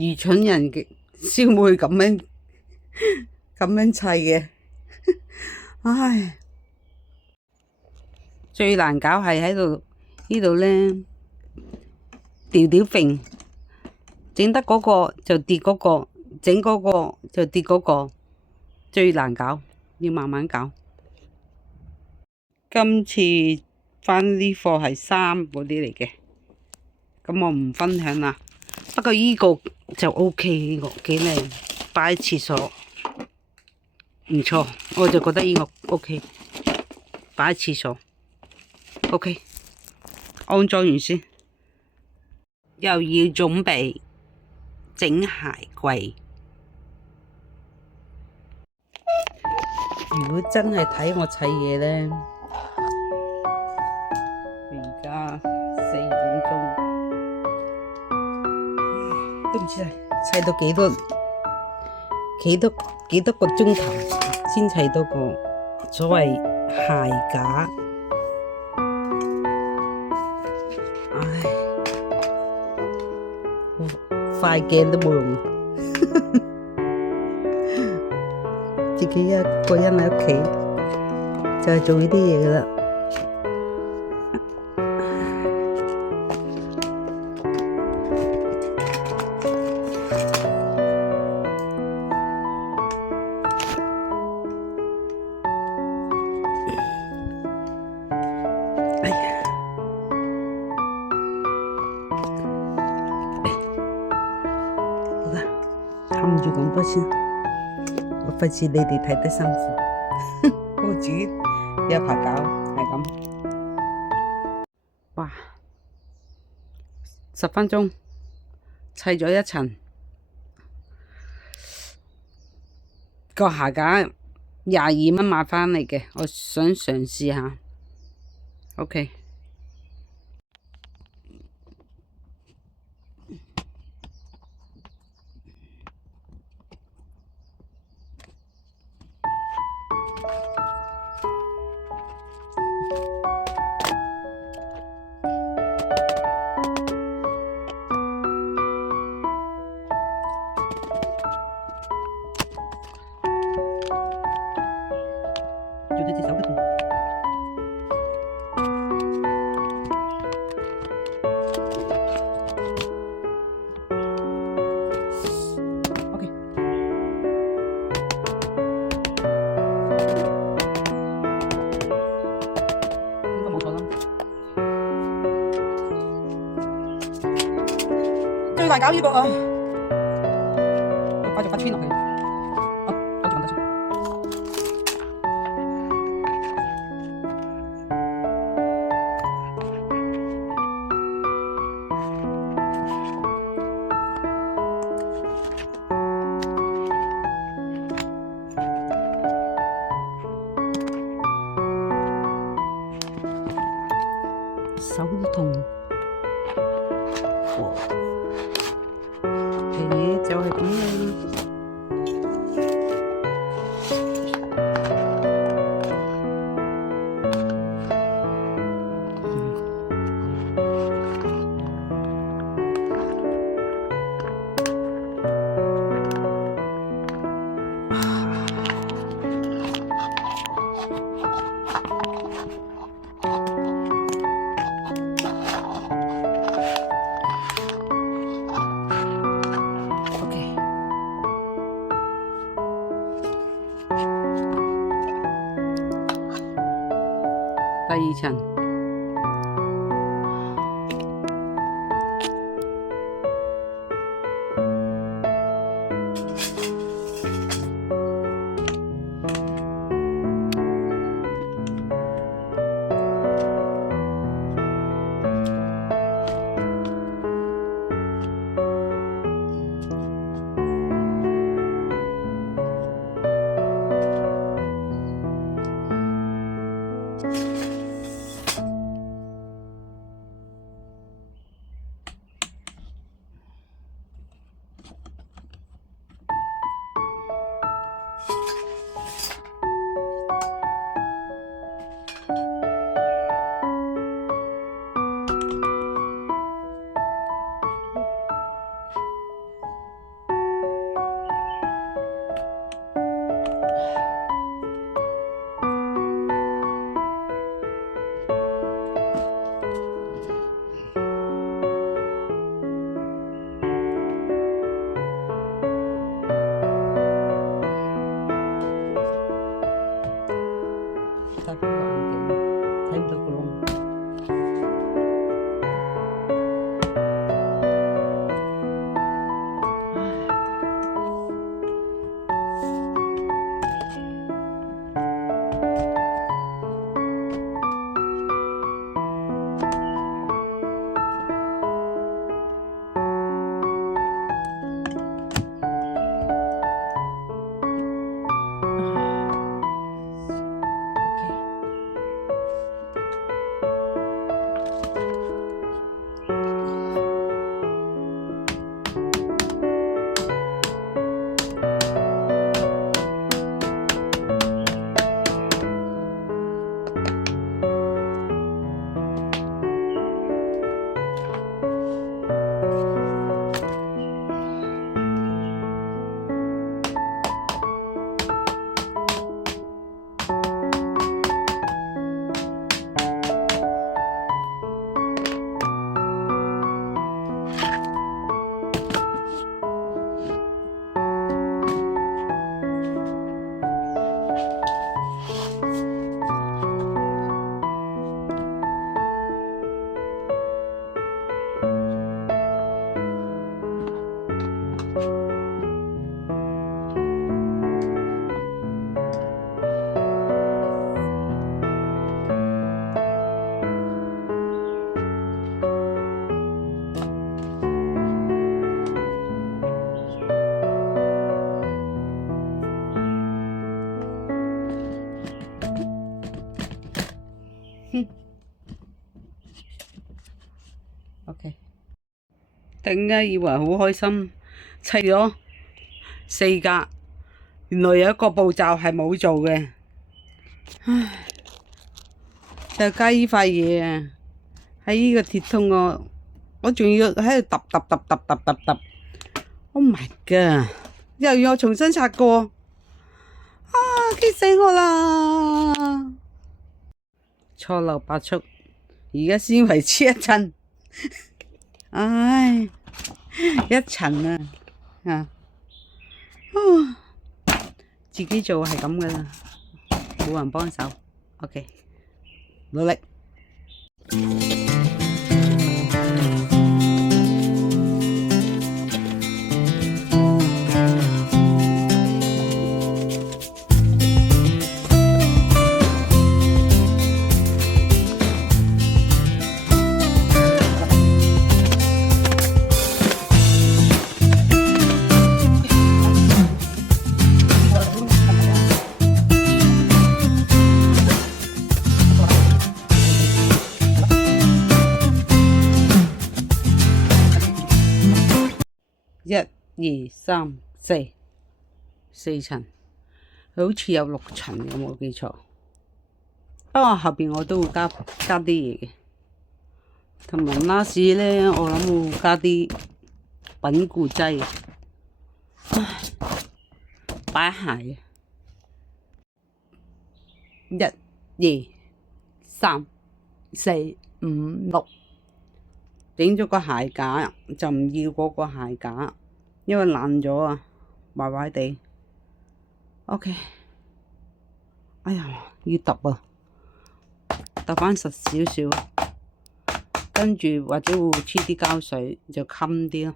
愚蠢人嘅先會咁樣砌嘅。唉，最難搞係喺度呢度咧，吊吊揈，整得嗰個就跌嗰個，整嗰個就跌嗰個，最難搞，要慢慢搞。今次返啲貨係衫嗰啲嚟嘅，咁我唔分享啦。不過依個就 OK，呢個幾靚，擺喺廁所唔錯，我就覺得呢個 OK，擺喺廁所 OK，安裝完先，又要準備整鞋櫃。如果真係睇我砌嘢咧，而家4點鐘。都唔知係砌到幾多個鐘頭先砌到個所謂鞋架。唉，塊鏡都冇用，自己一個人喺屋企就係做呢啲嘢噶啦。哎呀，好啦，冚住咁多先，我費事你哋睇得辛苦，我自己有排搞，係咁。哇，10分鐘砌咗一層個鞋架，22蚊買返嚟嘅，我想嘗試下。OK。做咗隻手不斷。OK，應該冇錯啦。最難搞呢個啊，要擺條髮穿落去。好，跟住咁多先。手都痛，就係咁啦。第二層。睇唔到個窿。OK， 突然間以為好開心，砌咗4格，原來有一個步驟係冇做嘅。唉，就加依塊嘢啊，喺呢個鐵通我仲要喺度揼。Oh my god！ 又要我重新拆過，啊！激死我啦！錯漏百出，而家先維持一陣。唉，一層啊，自己做係咁噶啦，冇人幫手。OK， 努力。1、2、3、4層，佢好似有6層嘅，冇記錯。不過後邊我都會加啲嘢嘅，同埋拉屎咧，我諗會加啲穩固劑。唉，擺鞋。1、2、3、4、5、6。整咗個鞋架，就唔要嗰個鞋架，因為爛咗啊，壞壞地。OK， 哎呀，要揼啊，揼翻實少少，跟住或者會黐啲膠水，就襟啲咯。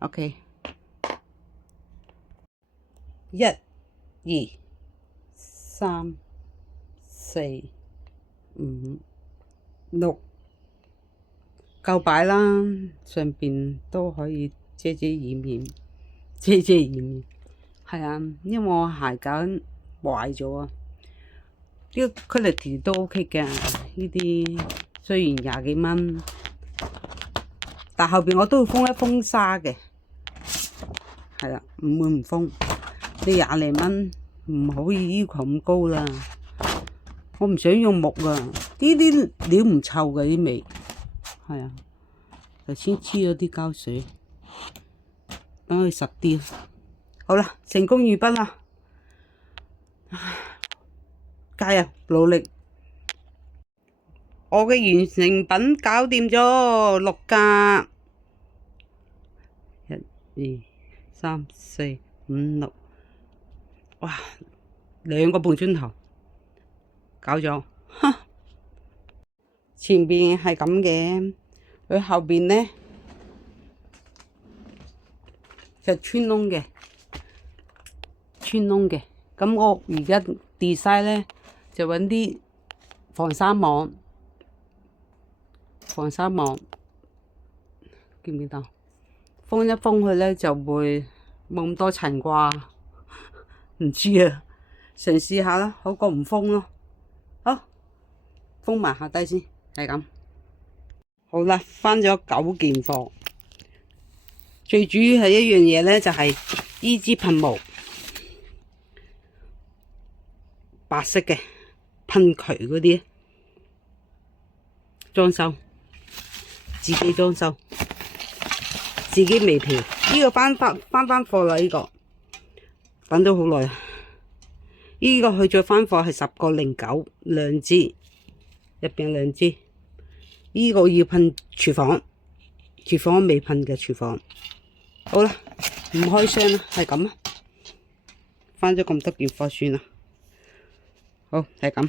OK， 1、2、3、4、5、6。夠擺啦，上邊都可以遮遮掩掩，係啊，因為我鞋架壞咗啊，呢個 quality 都 OK 嘅，呢啲雖然20幾蚊，但後邊我都會封一封紗嘅，係啦，唔會唔封。你20零蚊唔可以要求咁高啦，我唔想用木啊，呢啲料唔臭嘅啲味。係啊，頭先黐咗啲膠水，等佢實啲。好啦，成功完畢啦，加油努力！我嘅完成品搞掂咗6格，1、2、3、4、5、6，哇，2個半鐘頭搞咗，前邊係咁嘅，佢後邊咧就穿窿嘅，穿窿嘅。咁我而家 design 咧就揾啲防沙網，防沙網見唔見到？封一封佢咧就會冇咁多塵啩，唔知啊，嘗試下啦，好過唔封咯。好，封埋下低先，係咁。好啦，翻咗9件貨，最主要係一樣嘢咧，就係呢支噴霧，白色嘅噴渠嗰啲，裝修，自己裝修，自己微調。呢個翻貨啦，呢個等咗好耐。呢個佢再翻貨係10個09，兩支，入邊有2支。呢個要噴廚房，廚房未噴嘅廚房。好啦，唔開箱啦，係咁啦。翻咗咁多件貨算啦。好，係咁。